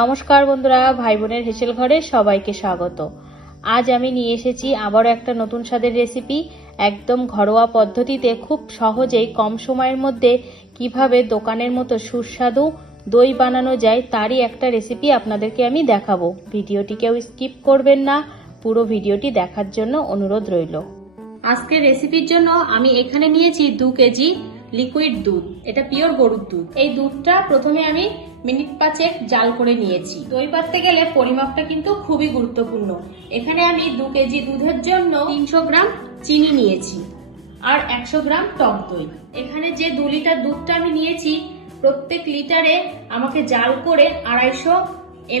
নমস্কার বন্ধুরা, ভাই বোনের হেসেল ঘরে সবাইকে স্বাগত। আজ আমি নিয়ে এসেছি আবারও একটা নতুন স্বাদের রেসিপি। একদম ঘরোয়া পদ্ধতিতে খুব সহজেই কম সময়ের মধ্যে কিভাবে দোকানের মতো সুস্বাদু দই বানানো যায় তারই একটা রেসিপি আপনাদেরকে আমি দেখাবো। ভিডিওটি কেউ স্কিপ করবেন না, পুরো ভিডিওটি দেখার জন্য অনুরোধ রইল। আজকের রেসিপির জন্য আমি এখানে নিয়েছি 2 কেজি লিকুইড দুধ। এটা পিওর গরুর দুধ। এই দুধটা প্রথমে আমি মিনিট 5 জাল করে নিয়েছি। দই পাততে গেলে পরিমাপটা কিন্তু খুবই গুরুত্বপূর্ণ। এখানে আমি 2 কেজি দুধের জন্য 300 গ্রাম চিনি নিয়েছি আর 100 গ্রাম টক দই। এখানে যে 2 লিটার দুধটা আমি নিয়েছি, প্রত্যেক লিটারে আমাকে জাল করে 250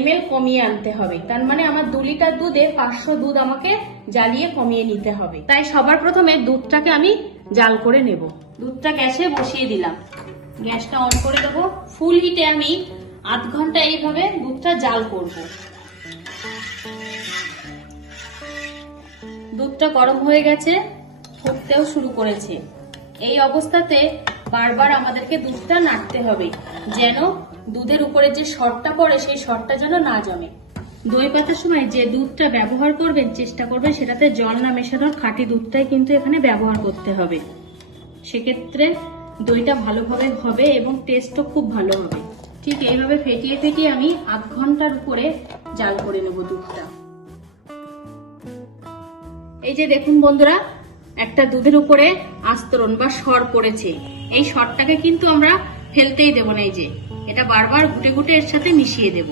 ml কমিয়ে আনতে হবে। তার মানে আমার 2 লিটার দুধে 500 দুধ আমাকে জ্বালিয়ে কমিয়ে নিতে হবে। তাই সবার প্রথমে দুধটাকে আমি জাল করে নেব। দুধটা গ্যাসে বসিয়ে দিলাম, গ্যাসটা অন করে দেবো। ফুল হিটে আমি আধ ঘন্টা এইভাবে দুধটা জাল করব। দুধটা গরম হয়ে গেছে, ফুটতেও শুরু করেছে। এই অবস্থাতে বারবার আমাদেরকে দুধটা নাড়তে হবে, যেন দুধের উপরে যে সরটা পড়ে সেই সরটা যেন না জমে। দই পাতার সময় যে দুধটা ব্যবহার করবেন চেষ্টা করবেন সেটাতে জল না মেশানোর খাঁটি দুধটাই কিন্তু এখানে ব্যবহার করতে হবে। সেক্ষেত্রে দইটা ভালোভাবে হবে এবং টেস্টও খুব ভালো হবে। ঠিক এইভাবে ফেটিয়ে ফেটিয়ে আমি আধ ঘন্টার উপরে জাল করে নেব দুধটা। এই যে দেখুন বন্ধুরা, একটা দুধের উপরে আস্তরণ বা সর পড়েছে। এই সরটাকে কিন্তু আমরা ফেলতেই দেব না, এই যে এটা বারবার ঘুটে ঘুটে এর সাথে মিশিয়ে দেব।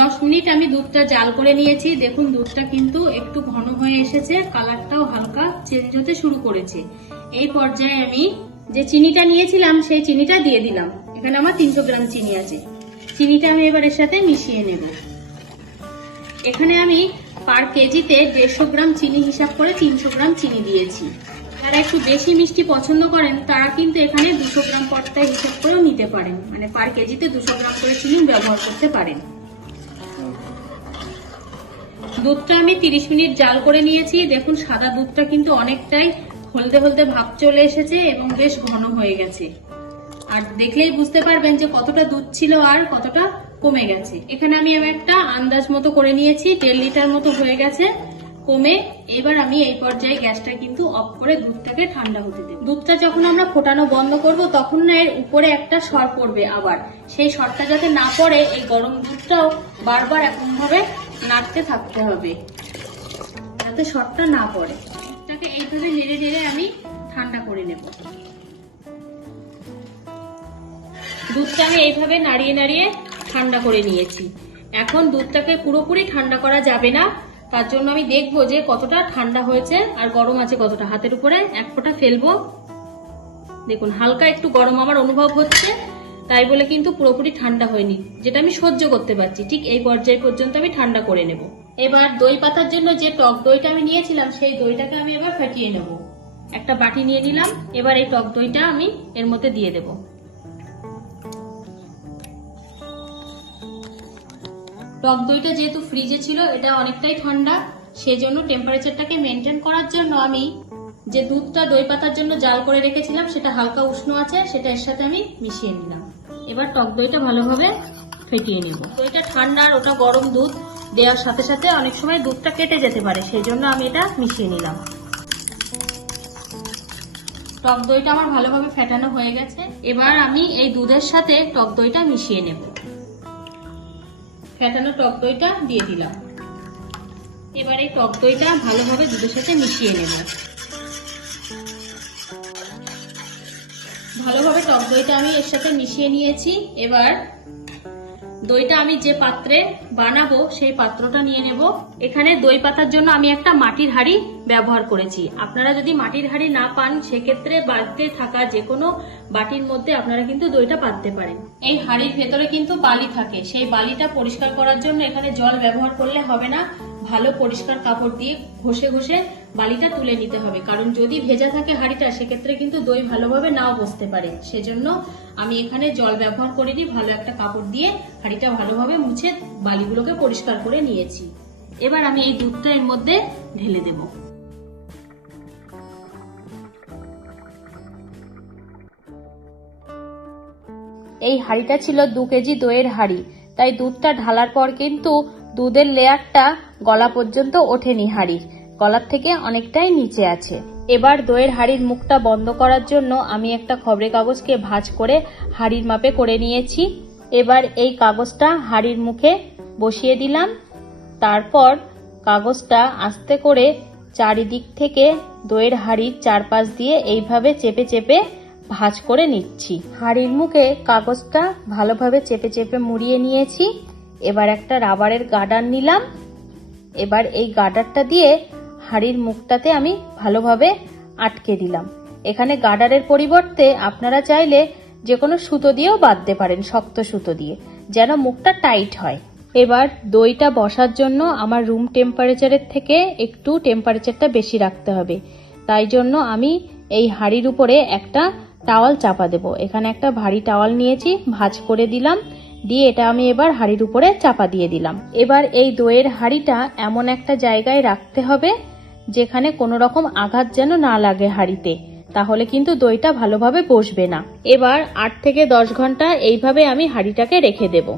দশ মিনিট আমি দুধটা জাল করে নিয়েছি। দেখুন দুধটা কিন্তু একটু ঘন হয়ে এসেছে, কালারটাও হালকা চেঞ্জ হতে শুরু করেছে। এই পর্যায়ে আমি যে চিনিটা নিয়েছিলাম সেই চিনিটা দিয়ে দিলাম। এখানে আমার 300 গ্রাম চিনি আছে। চিনিটা আমি এবার এর সাথে মিশিয়ে নেব। এখানে আমি পার কেজিতে 150 গ্রাম চিনি হিসাব করে 300 গ্রাম চিনি দিয়েছি। যারা একটু বেশি মিষ্টি পছন্দ করেন তারা কিন্তু এখানে 200 গ্রাম পর্তায় হিসাব করেও নিতে পারেন, মানে পার কেজিতে 200 গ্রাম করে চিনি ব্যবহার করতে পারেন। দুধটা আমি 30 মিনিট জাল করে নিয়েছি। দেখুন সাদা দুধটা কিন্তু অনেকটাই হলদে হলদে ভাব চলে এসেছে এবং বেশ ঘন হয়ে গেছে। আর দেখলেই বুঝতে পারবেন যে কতটা দুধ ছিল আর কতটা কমে গেছে। এখানে আমি একটা আন্দাজ মতো করে নিয়েছি, 1.5 লিটার মতো হয়ে গেছে কমে। এবার আমি এই পর্যায়ে গ্যাসটা কিন্তু অফ করে দুধটাকে ঠান্ডা হতে দেব। দুধটা যখন আমরা ফোটানো বন্ধ করব তখন না এর উপরে একটা সর পড়বে, আবার সেই সরটা যাতে না পড়ে এই গরম দুধটাও বারবার এরকম ভাবে নাড়তে থাকতে হবে যাতে সরটা না পড়ে। দুধটাকে এইভাবে নেড়ে নেড়ে আমি ঠান্ডা করে নেব। দুধটা আমি এইভাবে নাড়িয়ে নাড়িয়ে ঠান্ডা করে নিয়েছি। এখন দুধটাকে পুরোপুরি ঠান্ডা করা যাবে না, তার জন্য আমি দেখবো যে কতটা ঠান্ডা হয়েছে আর গরম আছে কতটা। হাতের উপরে এক ফোঁটা ফেলবো, দেখুন হালকা একটু গরম আমার অনুভব হচ্ছে, তাই বলে কিন্তু পুরোপুরি ঠান্ডা হয়নি, যেটা আমি সহ্য করতে পারছি। ঠিক এই পর্যায় পর্যন্ত আমি ঠান্ডা করে নেব। এবার দই পাতার জন্য যে টক দইটা আমি নিয়েছিলাম সেই দইটাকে আমি এবার ফেটিয়ে নেব। একটা বাটি নিয়ে নিলাম। এবার এই টক দইটা আমি এর মধ্যে দিয়ে দেব। টক দইটা যেহেতু ফ্রিজে ছিল, এটা অনেকটাই ঠান্ডা, সেজন্য টেম্পারেচারটাকে মেনটেন করার জন্য আমি যে দুধটা দই পাতার জন্য জাল করে রেখেছিলাম সেটা হালকা উষ্ণ আছে, সেটা এর সাথে আমি মিশিয়ে নিলাম। এবার টক দইটা ভালোভাবে ফেটিয়ে নেব। দইটা ঠান্ডা আর ওটা গরম দুধ দেওয়ার সাথে সাথে অনেক সময় দুধটা কেটে যেতে পারে, সেই জন্য আমি এটা মিশিয়ে নিলাম। টক দইটা আমার ভালোভাবে ফেটানো হয়ে গেছে। এবার আমি এই দুধের সাথে টক দইটা মিশিয়ে নেব। ফেটানো টক দইটা দিয়ে দিলাম। এবার এই টক দইটা ভালোভাবে দুধের সাথে মিশিয়ে নেব। ভালোভাবে টক দইটা আমি এর সাথে মিশিয়ে নিয়েছি। এবার দইটা আমি যে পাত্রে বানাবো সেই পাত্রটা নিয়ে নেব। এখানে দই পাতার জন্য আমি একটা মাটির হাঁড়ি ব্যবহার করেছি। আপনারা যদি মাটির হাঁড়ি না পান সেক্ষেত্রে বাড়িতে থাকা যে কোনো বাটির মধ্যে আপনারা কিন্তু দইটা পাততে পারেন। এই হাঁড়ির ভেতরে কিন্তু বালি থাকে, সেই বালিটা পরিষ্কার করার জন্য এখানে জল ব্যবহার করলে হবে না। ভালো পরিষ্কার কাপড় দিয়ে ঘষে ঘষে বালিটা তুলে নিতে হবে, কারণ যদি ভেজা থাকে হাঁড়িটা সেক্ষেত্রে কিন্তু দই ভালোভাবে নাও বসতে পারে। সেজন্য আমি এখানে জল ব্যবহার করিনি, ভালো একটা কাপড় দিয়ে হাঁড়িটা ভালোভাবে মুছে বালিগুলোকে পরিষ্কার করে নিয়েছি। এবার আমি এই দুধটা এর মধ্যে ঢেলে দেব। এই হাঁড়িটা ছিল 2 কেজি দইয়ের হাঁড়ি, তাই দুধটা ঢালার পর কিন্তু দুধের লেয়ারটা গলা পর্যন্ত ওঠেনি, হাঁড়ির গলার থেকে অনেকটাই নিচে আছে। এবার দইয়ের হাঁড়ির মুখটা বন্ধ করার জন্য আমি একটা খবরের কাগজকে ভাঁজ করে হাঁড়ির মাপে করে নিয়েছি। এবার এই কাগজটা হাঁড়ির মুখে বসিয়ে দিলাম। তারপর কাগজটা আস্তে করে চারিদিক থেকে দইয়ের হাঁড়ির চারপাশ দিয়ে এইভাবে চেপে চেপে ভাঁজ করে নিচ্ছি। হাঁড়ির মুখে কাগজটা ভালোভাবে চেপে চেপে মুড়িয়ে নিয়েছি। এবার একটা রাবারের গার্ডার নিলাম। এবার এই গার্ডারটা দিয়ে হাঁড়ির মুখটাতে আমি ভালোভাবে আটকে দিলাম। এখানে গার্ডারের পরিবর্তে আপনারা চাইলে যে কোনো সুতো দিয়েও বাঁধতে পারেন, শক্ত সুতো দিয়ে, যেন মুখটা টাইট হয়। এবার দইটা বসার জন্য আমার রুম টেম্পারেচারের থেকে একটু টেম্পারেচারটা বেশি রাখতে হবে, তাই জন্য আমি এই হাঁড়ির উপরে একটা টাওয়াল চাপা দেব। এখানে একটা ভারী টাওয়াল নিয়েছি, ভাঁজ করে দিলাম, দিয়ে এটা আমি এবার হাঁড়ির উপরে চাপা দিয়ে দিলাম। এবার এই দইয়ের হাঁড়িটা এমন একটা জায়গায় রাখতে হবে যেখানে কোনো রকম আঘাত যেন না লাগে হাঁড়িতে, তাহলে কিন্তু দইটা ভালোভাবে বসবে না। এবার 8 থেকে 10 ঘন্টা এইভাবে আমি হাঁড়িটাকে রেখে দেব।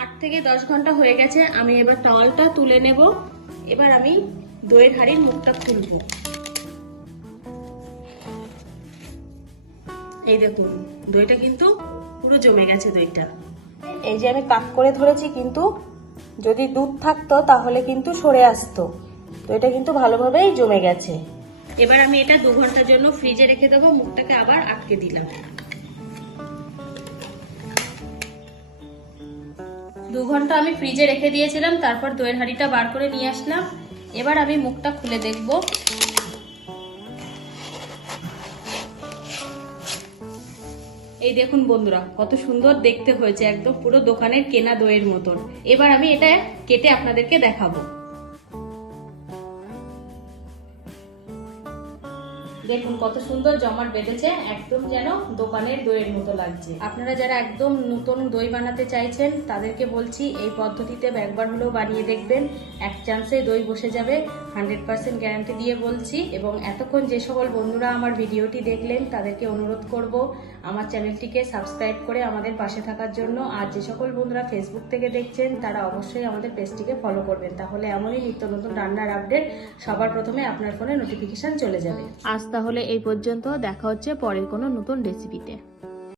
8 থেকে 10 ঘন্টা হয়ে গেছে, আমি এবার টাওয়ালটা তুলে নেব। এবার আমি দইয়ের হাঁড়ির মুখটা খুলব। এই দেখুন, দইটা কিন্তু পুরো জমে গেছে। দইটা এই যে আমি কাট করে ধরেছি, কিন্তু যদি দুধ থাকতো তাহলে কিন্তু সরে আসতো। দইটা কিন্তু ভালোভাবেই জমে গেছে। এবার আমি এটা 2 ঘন্টার জন্য ফ্রিজে রেখে দেবো। মুখটাকে আবার আটকে দিলাম। 2 ঘন্টা আমি ফ্রিজে রেখে দিয়েছিলাম, তারপর দইয়ের হাঁড়িটা বার করে নিয়ে আসলাম। এবার আমি মুখটা খুলে দেখব। এই দেখুন বন্ধুরা, কত সুন্দর দেখতে হয়েছে, একদম পুরো দোকানের কেনা দইয়ের মতন। এবার আমি এটা কেটে আপনাদেরকে দেখাবো। দেখুন কত সুন্দর জমাট বেঁধেছে, একদম যেন দোকানের দইয়ের মতো লাগছে। আপনারা যারা একদম নতুন দই বানাতে চাইছেন তাদেরকে বলছি এই পদ্ধতিতে একবার হলেও বানিয়ে দেখবেন, এক চান্সে দই বসে যাবে, 100% গ্যারান্টি দিয়ে বলছি। এবং এতক্ষণ যে সকল বন্ধুরা আমার ভিডিওটি দেখলেন তাদেরকে অনুরোধ করব আমার চ্যানেলটিকে সাবস্ক্রাইব করে আমাদের পাশে থাকার জন্য। আর যে সকল বন্ধুরা ফেসবুক থেকে দেখছেন তারা অবশ্যই আমাদের পেজটিকে ফলো করবেন, তাহলে এমনই নিত্য নতুন রান্নার আপডেট সবার প্রথমে আপনার ফোনে নোটিফিকেশন চলে যাবে। আজ তাহলে এই পর্যন্ত, দেখা হচ্ছে পরের কোনো নতুন রেসিপিতে।